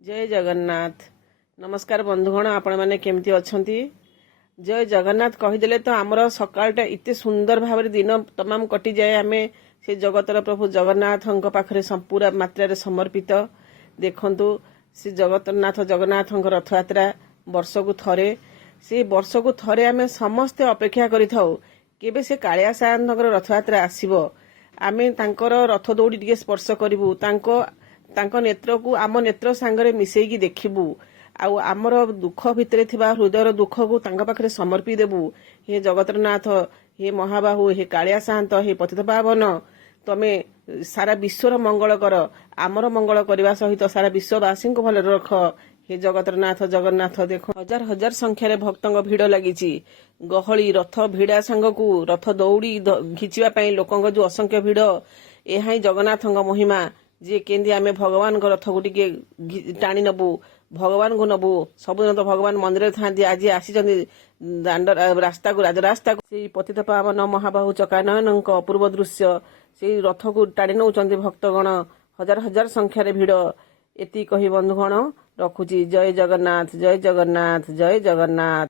जय जगन्नाथ। नमस्कार बंधुगण, आपण मैंने केमती अच्छंती। जय जगन्नाथ कहीदेले तो आमर सकाळटा इते सुंदर भाव दिन तमाम कटि जाए। आम से जगतर प्रभु जगन्नाथ पाखे पूरा मात्रा समर्पित। देखु से जगन्नाथ रथ यात्रा वर्षकु थरे, से वर्षकु थरे आम समस्ते अपेक्षा करें से कालिया सायंत रथ यात्रा आसब। आम रथ दौड़ी टे स्पर्श करूँ, तांको नेत्र को आम नेत्र सांगरे मिसेकी देखिबू। आमर दुख भितर थिबा हृदयर दुख को तांका पाखरे समर्पी देबू। हे जगतरनाथ, हे महाबाहु, हे कालिया साहंत, हे पतित पावन, तमे सारा विश्वर मंगल कर, आमर मंगल करने सहित सारा विश्ववासी को भल रख। हे जगतरनाथ जगन्नाथ, देख हजार हजार संख्यार भक्तों भिड़ लगी। गहली रथ भिड़ा सांग को रथ दौड़ी घिचिवाई लोकों जो असंख्य भिड़, यह जगन्नाथ महिमा। जे केंदी आमे भगवान को रथ को टिके टाणी नबू, भगवान को नबू। सबुदिन तो भगवान मंदिर था, आज आसी दांड रास्ता को राजरास्ता को से पतित पावन महाबाहु चकानयन अपूर्व दृश्य से रथ को टाणी नौ भक्तगण हजार हजार संख्यार भिड़। एति कही बंधुगण रखुची। जय जगन्नाथ, जय जगन्नाथ, जय जगन्नाथ।